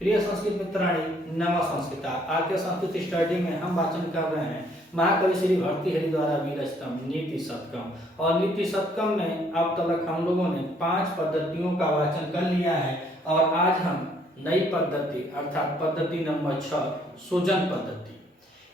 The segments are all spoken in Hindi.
प्रिय संस्कृत मित्राणी, नमः संस्कृता। आज के संस्कृत स्टडी में हम वाचन कर रहे हैं महाकवि श्री भर्तृहरि द्वारा विरचित नीति शतकम। और नीति शतकम में अब तक हम लोगों ने 5 पद्धतियों का वाचन कर लिया है और आज हम नई पद्धति अर्थात पद्धति नंबर 6 सुजन पद्धति।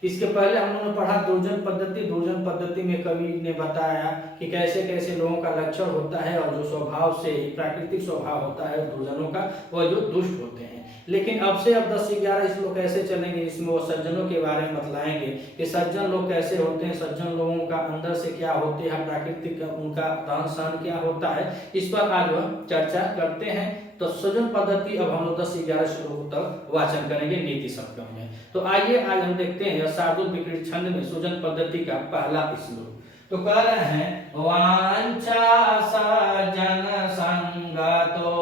इसके पहले हम लोगों ने पढ़ा दुर्जन पद्धति। दुर्जन पद्धति में कवि ने बताया कि कैसे कैसे लोगों का लक्षण होता है और जो स्वभाव से प्राकृतिक स्वभाव होता है दुर्जनों का, वह जो दुष्ट होते हैं। लेकिन अब से 10 से 11 श्लोक कैसे चलेंगे, इसमें वो सज्जनों के बारे में बतलाएंगे कि सज्जन लोग कैसे होते हैं, सज्जन लोगों का अंदर से क्या होते हैं, प्राकृतिक उनका रहन सहन क्या होता है, इस पर आज हम चर्चा करते हैं। तो सुजन पद्धति अब हम लोग 10 से 11 श्लोक तक वाचन करेंगे नीति शतकम में। तो आइए आज हम देखते हैं शार्दूल विकृत छंद में सुजन पद्धति का पहला श्लोक। तो कह रहे हैं वांछा सज्जन संगतो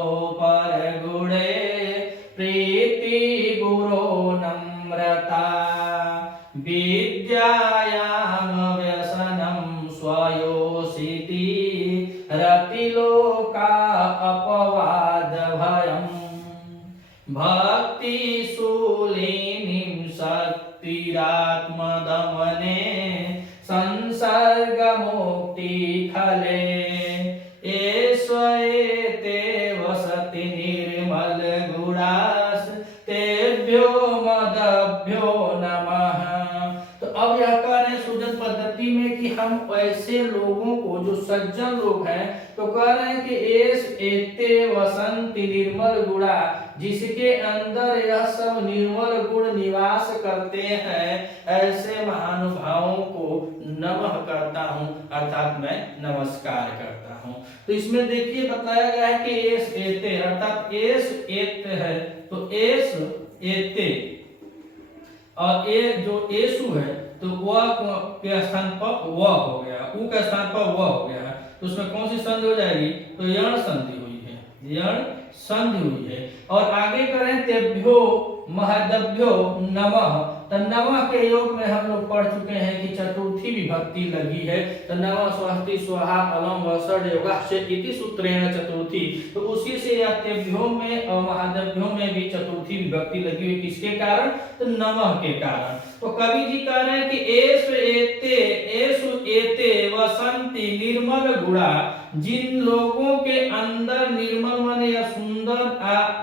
पर गुणे प्रीति गुरो नम्रता विद्यायाम व्यसनम स्वयोषिति रतिलोका अपवाद भयम् भक्ति शूलिनीं शक्तिरात्मदमने संसर्ग मुक्ति खले एष्वेते वसति निर्मल गुणास तेभ्यो मदभ्यो नमः। तो अब यह कह रहे हैं सुजन पद्धति में कि हम ऐसे लोगों को जो सज्जन लोग हैं, तो कह रहे हैं कि एस एते वसंति निर्मल गुणा, जिसके अंदर यह सब निर्मल गुण निवास करते हैं, ऐसे महानुभावों को नमः करता हूँ अर्थात मैं नमस्कार करता हूँ। तो इसमें देखिए बताया गया है कि एस एते अर्थात एस एत है, तो एस एते और ए जो एसु है तो वह के स्थान पर वह हो गया, उ के स्थान पर वह हो गया है। तो उसमें कौन सी संधि हो जाएगी, तो यण संधि हुई है, यण संधि हुई है। और आगे करें तेभ्यो महदभ्यो नमः। तो नमः के योग में हम लोग पढ़ चुके हैं कि चतुर्थी विभक्ति लगी है, तो नमः स्वस्ति स्वाहा अलम वसड योगाश्च इति सूत्रेण चतुर्थी। तो उसी से यह तेभ्यो में और महदभ्यो में भी चतुर्थी विभक्ति लगी हुई, किसके कारण, तो नमः के कारण। तो कवि जी कह रहे हैं कि एषु एते वसंति निर्मल गुणा, जिन लोगों के अंदर निर्मल माने या सुंदर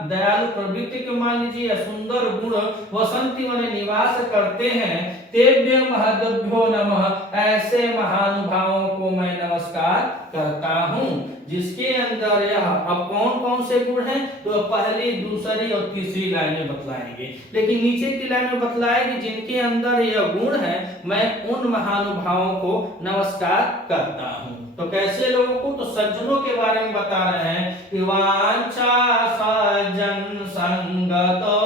दयालु प्रवृत्ति के मान लीजिए या सुंदर गुण वसंति माने निवास करते हैं, तेभ्य महदभ्यो नमः, ऐसे महानुभावों को मैं नमस्कार करता हूँ। जिसके अंदर यह अब कौन कौन से गुण हैं, तो पहली दूसरी और तीसरी लाइन में बतलाएंगे, लेकिन नीचे की लाइन में बतलाएंगे जिनके अंदर यह गुण है मैं उन महानुभावों को नमस्कार करता हूँ। तो कैसे लोगों को, तो सज्जनों के बारे में बता रहे हैं कि वांछा सज्जन संगतो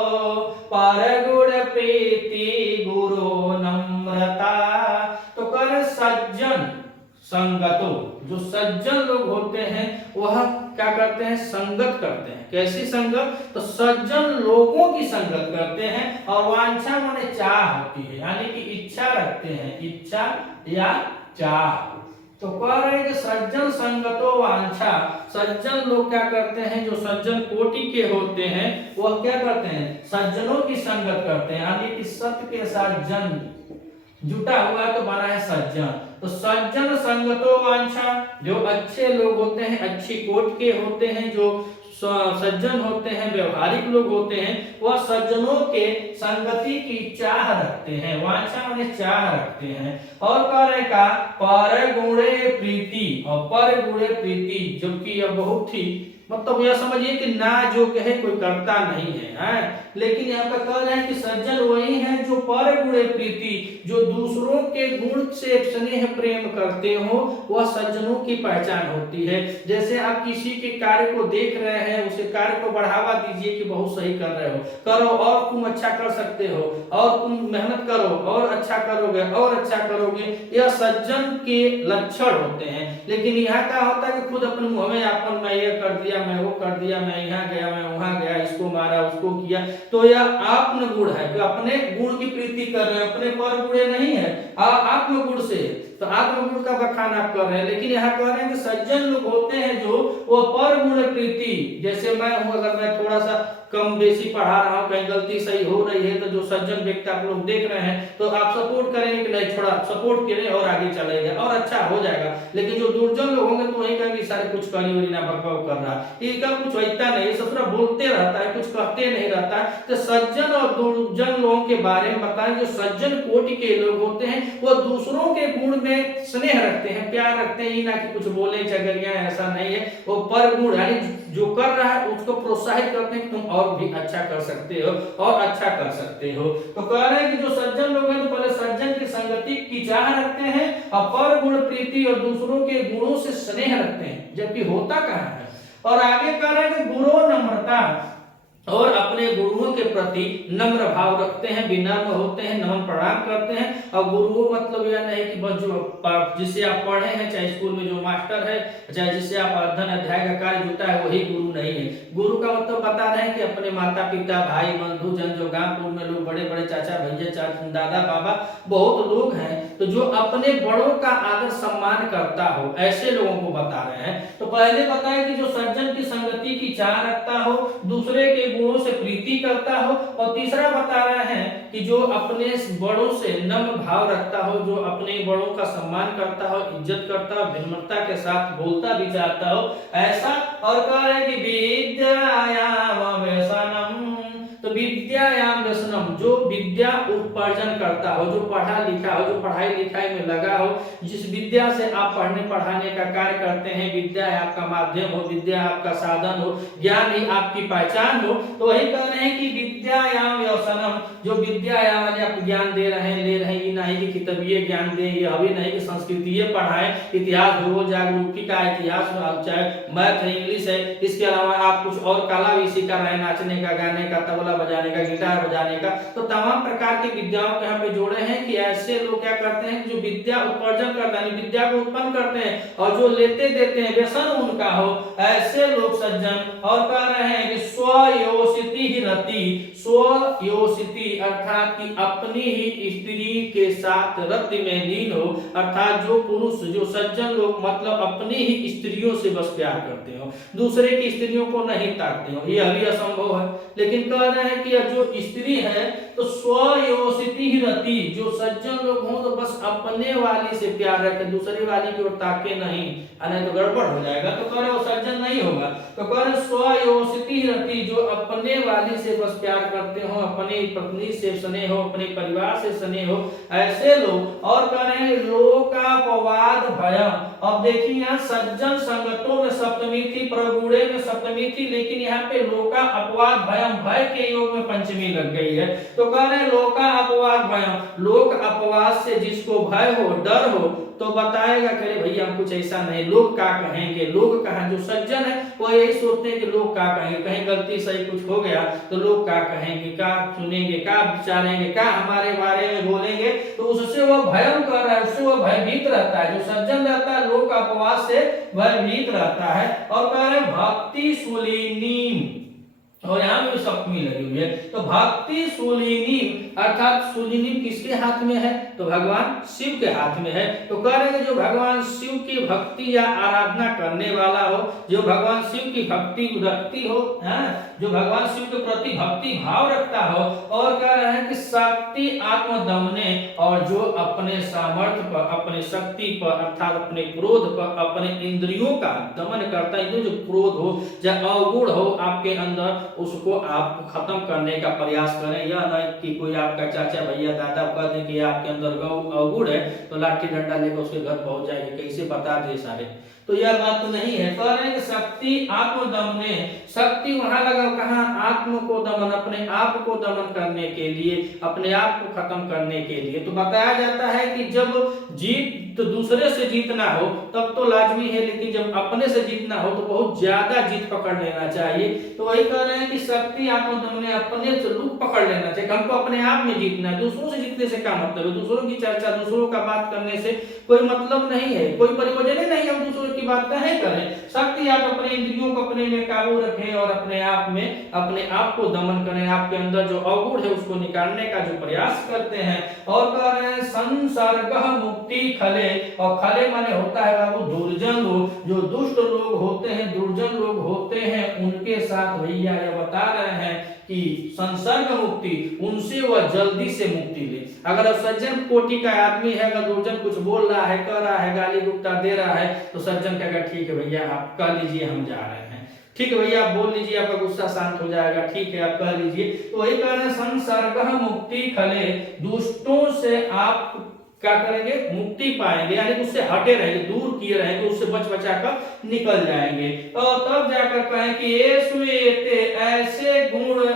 पर गुण प्रीति गुरु नम्रता। तो कर सज्जन संगतो, जो सज्जन लोग होते हैं वह क्या करते हैं, संगत करते हैं। कैसी संगत, तो सज्जन लोगों की संगत करते हैं। और वांछा माने चाह होती है, यानी कि इच्छा रखते हैं, इच्छा या चाह। तो कह रहे हैं कि सज्जन संगतो वांछा, सज्जन लोग क्या करते हैं, जो सज्जन कोटि के होते हैं वह क्या करते हैं, सज्जनों की संगत करते हैं, यानी कि सत्य के साथ जन जुटा हुआ तो बना है सज्जन। तो सज्जन संगतो वांछा, जो अच्छे लोग होते हैं, अच्छी कोट के होते हैं, जो सज्जन होते हैं, व्यवहारिक लोग होते हैं, वह सज्जनों के संगति की चाह रखते हैं, वांछा माने चाह रखते हैं। और कह रहे का पर गुणे प्रीति, और पर गुणे प्रीति जो कि यह बहुत ही मतलब यह समझिए कि ना योग्य है, कोई करता नहीं है, लेकिन यहाँ पर कह रहे हैं कि सज्जन वही हैं जो पर गुणे प्रीति, जो दूसरों के गुण से स्नेह प्रेम करते हो, वह सज्जनों की पहचान होती है। जैसे आप किसी के कार्य को देख रहे हैं, उसे कार्य को बढ़ावा दीजिए कि बहुत सही कर रहे हो, करो और तुम अच्छा कर सकते हो, और तुम मेहनत करो और अच्छा करोगे और अच्छा करोगे, यह सज्जन के लक्षण होते हैं। लेकिन यहाँ क्या होता है कि खुद अपने मुंह में अपन मैं ये कर दिया, मैं वो कर दिया, मैं यहाँ गया, मैं वहां गया, इसको मारा, उसको किया, तो यह आत्म गुण है, तो अपने गुण की प्रीति कर रहे हैं, अपने पर गुण नहीं है, आत्म गुण से तो आत्मगुण का बखान आप कर रहे हैं, लेकिन यहाँ कह रहे हैं कि सज्जन लोग होते हैं जो वो पर गुण प्रीति, जैसे मैं हूं, अगर मैं थोड़ा सा कम बेसी पढ़ा रहा हूँ, कहीं गलती सही हो रही है, तो जो सज्जन व्यक्ति आप लोग देख रहे हैं तो आप सपोर्ट करेंगे कि नहीं, थोड़ा सपोर्ट करें और आगे चलेगा और अच्छा हो जाएगा। लेकिन जो दुर्जन लोग होंगे तो वही कहेंगे सारे कुछ करी वरी ना बकबक कर रहा है, इनका कुछ वैसा नहीं, ये ससुरा बोलते रहता है, कुछ कहते नहीं रहता है। तो सज्जन और दुर्जन लोगों के बारे में बताएं। जो सज्जन कोटि के लोग होते हैं वो दूसरों के गुण में स्नेह रखते हैं, प्यार रखते हैं, ये ना कि कुछ बोले चगरिया, ऐसा नहीं है। वो पर गुण यानी जो कर रहा है उसको प्रोत्साहित करते हैं कि तुम और भी अच्छा कर सकते हो और अच्छा कर सकते हो। तो कह रहे हैं कि जो सज्जन लोग हैं तो पहले सज्जन की संगति की चाह रखते हैं और पर गुण प्रीति और दूसरों के गुणों से स्नेह रखते हैं, जबकि होता कहां है। और आगे कह रहे हैं कि गुरु नम्रता और अपने गुरुओं के प्रति नम्र भाव रखते हैं, विनम्र होते हैं, नमन प्रणाम करते हैं। और गुरु मतलब यह नहीं कि बस जो जिससे आप पढ़े हैं, चाहे स्कूल में जो मास्टर है, चाहे जिससे आप अध्ययन अध्याय का कार्य जुटा है, वही गुरु नहीं है। गुरु का मतलब बता रहे हैं कि अपने माता पिता, भाई बंधु जन, जो गांव में लोग बड़े बड़े चाचा भैया, दादा बाबा बहुत लोग हैं, तो जो अपने बड़ों का आदर सम्मान करता हो, ऐसे लोगों को बता रहे हैं। तो पहले बताया कि जो सज्जन की संगति की चाह रखता हो, दूसरे के गुणों से प्रीति करता हो, और तीसरा बता रहे हैं कि जो अपने बड़ों से नम्र भाव रखता हो, जो अपने बड़ों का सम्मान करता हो, इज्जत करता हो, विनम्रता के साथ बोलता भी जाता हो, ऐसा। और कह रहे हैं कि विद्यायाम व्यसनम, तो विद्यायाम व्यसनम, जो विद्या उपार्जन करता हो, जो पढ़ा लिखा हो, जो पढ़ाई लिखाई में लगा हो, जिस विद्या से आप पढ़ने पढ़ाने का कार्य करते हैं, विद्या आपका माध्यम हो, विद्या आपका साधन हो, ज्ञान ही आपकी पहचान हो, तो वही कह रहे हैं कि विद्यायाम व्यसनम, जो विद्यायाम यानी आप ज्ञान दे रहे हैं, ले रहे हैं, ये नहीं कि किताबीय ज्ञान दें, ये अभी नहीं कि संस्कृतीय पढ़ाएं, इतिहास भूगोल जागरूकता का इतिहास, चाहे मैथ है, इंग्लिश है, इसके अलावा आप कुछ और कला भी सिखा रहे हैं, नाचने का, गाने का, तबला बजाने का, गिटार बजाने का, तो तमाम प्रकार की विद्याओं को यहाँ पे जोड़े हैं कि ऐसे लोग क्या करते हैं, जो विद्या उपार्जन करते हैं, विद्या को उत्पन्न करते हैं और जो लेते देते हैं व्यसन उनका हो, ऐसे लोग सज्जन। और कह रहे हैं कि स्वयोषिति ही रति, स्वयोषिति अर्थात कि अपनी ही स्त्री के साथ रति में लीन हो, अर्थात जो पुरुष, जो सज्जन लोग मतलब अपनी ही स्त्रियों से बस प्यार करते हो, दूसरे की स्त्रियों को नहीं ताकते हो, ये अभी असंभव है। लेकिन कह रहे हैं कि जो स्त्री है तो स्वयोषिति ही रति, जो सज्जन लोग हों तो बस अपने वाली से प्यार रखें, दूसरी वाली की ओर ताके नहीं, नहीं तो गड़बड़ हो जाएगा। तो कह रहे वो सज्जन नहीं होगा। तो कह रहे स्वयोषिति ही रति, जो अपने वाली से बस प्यार करते हो, अपनी पत्नी से स्नेह हो, अपने परिवार से स्नेह हो, ऐसे लोग। और कह रहे हैं लोकापवाद भयम। अब देखिए यहाँ सज्जन संगतों में सप्तमी थी, प्रगुणे में सप्तमी थी, लेकिन यहाँ पे लोका अपवाद भयम, भय के योग में पंचमी लग गई है। तो कह रहे हैं लोका अपवाद भयम, लोक अपवाद से जिसको भय हो, डर हो, तो बताएगा कि भैया हम कुछ ऐसा नहीं, लोग क्या कहेंगे, लोग कहा, जो सज्जन है वो यही सोचते हैं कि लोग क्या कहेंगे, कहीं गलती सही कुछ हो गया तो लोग क्या कहेंगे, क्या सुनेंगे, क्या विचारेंगे, क्या हमारे बारे में बोलेंगे, तो उससे वो भयम कर रहा है, उससे वो भयभीत रहता है। जो सज्जन रहता है लोक अपवाद से भयभीत रहता है। और कह रहे भक्ति सुलीनी, और यहाँ में सप्तमी लगी हुई है, तो भक्ति सुलिनी अर्थात सुलिनी किसके हाथ में है, तो भगवान शिव के हाथ में है। तो कह रहे हैं जो भगवान शिव की भक्ति या आराधना करने वाला हो, जो भगवान शिव की भक्ति रखती हो, जो भगवान शिव के प्रति भक्ति भाव रखता हो, और कह रहे हैं कि शक्ति आत्मदमने, और जो अपने सामर्थ्य पर, अपने शक्ति पर अर्थात अपने क्रोध पर, अपने इंद्रियों का दमन करता है। जो क्रोध हो या अवगुण हो आपके अंदर, उसको आप खत्म करने का प्रयास करें। यह नहीं कि कोई आपका चाचा भैया दादा कह दें कि आपके अंदर अवगुण है तो लाठी डंडा लेकर उसके घर पहुंच जाएंगे, कैसे बता दे सारे, तो यह बात तो नहीं है। कह रहे हैं कि शक्ति आत्मदमने, शक्ति वहां लगा कहां, आत्म को दमन, अपने आप को दमन करने के लिए, अपने आप को खत्म करने के लिए। तो बताया जाता है कि जब जीत तो दूसरे से जीतना हो तब तो लाजमी है, लेकिन जब अपने से जीतना हो तो बहुत ज्यादा जीत पकड़ लेना चाहिए। तो वही कह रहे हैं कि शक्ति आत्मदमने, अपने से लुक पकड़ लेना चाहिए, हमको अपने आप में जीतना है। दूसरों से जीतने से क्या मतलब है, दूसरों की चर्चा, दूसरों का बात करने से कोई मतलब नहीं है, कोई प्रयोजन ही नहीं, हम दूसरों की बात कहें करें। शक्ति आप अपने इंद्रियों को अपने में काबू रखें और अपने आप में अपने आप को दमन करें, आपके अंदर जो अवगुण है उसको निकालने का जो प्रयास करते हैं। और कह रहे हैं संसर्ग मुक्ति खले, और खले माने होता है बाबू दुर्जन लोग, जो दुष्ट लोग होते हैं, दुर्जन लोग होते हैं, उनके साथ भैया ये बता रहे हैं कि संसर्ग मुक्ति, उनसे वह जल्दी से मुक्ति ले। अगर सज्जन कोटि का आदमी है, अगर दुर्जन कुछ बोल रहा है, कह रहा है, गाली गुप्ता दे रहा है, तो सज्जन कहेगा ठीक है भैया आप कह लीजिए हम जा रहे हैं, ठीक है भैया आप बोल लीजिए, आपका गुस्सा शांत हो जाएगा, ठीक है आप कह लीजिए। तो वही कह रहे हैं संसर्ग मुक्ति खले, दुष्टों से आप क्या करेंगे, मुक्ति पाएंगे, यानी उससे हटे रहेंगे, दूर किए रहेंगे, उससे बच बचा कर निकल जाएंगे। और तब जाकर कहें कि ऐसे ऐसे गुण,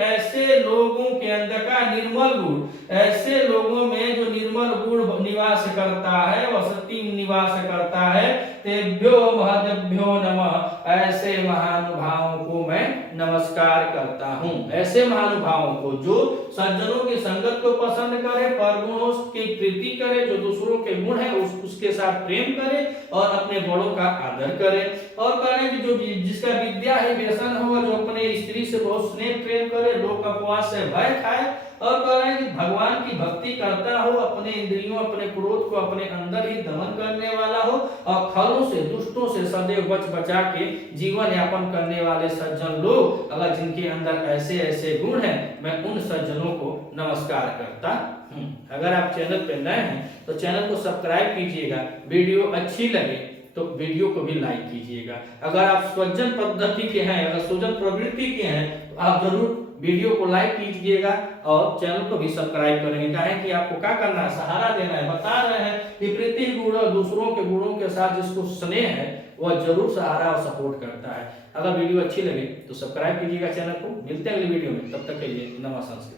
ऐसे लोगों के अंदर का निर्मल गुण, ऐसे लोगों में जो निर्मल गुण निवास करता है, वसति निवास करता है, तेभ्यो महदेभ्यो नमः, ऐसे महानुभावों को मैं नमस्कार करता हूं। ऐसे महानुभावों को जो सज्जनों की संगत को पसंद करे, परगुणों की प्रीति करे, जो दूसरों के गुण है उसके साथ प्रेम करे और अपने बड़ों का आदर करे। और करें कि जो जिसका विद्या है व्यसन हो, जो अपने स्त्री से बहुत स्नेह प्रेम करे, लोक अपवाद से भय खाए। और कह रहे हैं कि भगवान की भक्ति करता हो, अपने इंद्रियों अपने क्रोध को अपने अंदर ही दमन करने वाला हो, और खलों से दुष्टों से सदैव बच बचा के जीवन यापन करने वाले सज्जन लोग, अगर जिनके अंदर ऐसे ऐसे गुण हैं, मैं उन सज्जनों को नमस्कार करता हूं। अगर आप चैनल पे नए हैं तो चैनल को सब्सक्राइब कीजिएगा, वीडियो अच्छी लगे तो वीडियो को भी लाइक कीजिएगा। अगर आप स्वजन पद्धति के हैं, अगर सुजन प्रवृत्ति के हैं, तो आप जरूर वीडियो को लाइक कीजिएगा और चैनल को भी सब्सक्राइब करेंगे। क्या है कि आपको क्या करना है, सहारा देना है। बता रहे हैं कि प्रीति गुण और दूसरों के गुणों के साथ जिसको स्नेह है वह जरूर सहारा और सपोर्ट करता है। अगर वीडियो अच्छी लगे तो सब्सक्राइब कीजिएगा चैनल को। मिलते हैं अगली वीडियो में, तब तक के लिए नमः संस्कृत।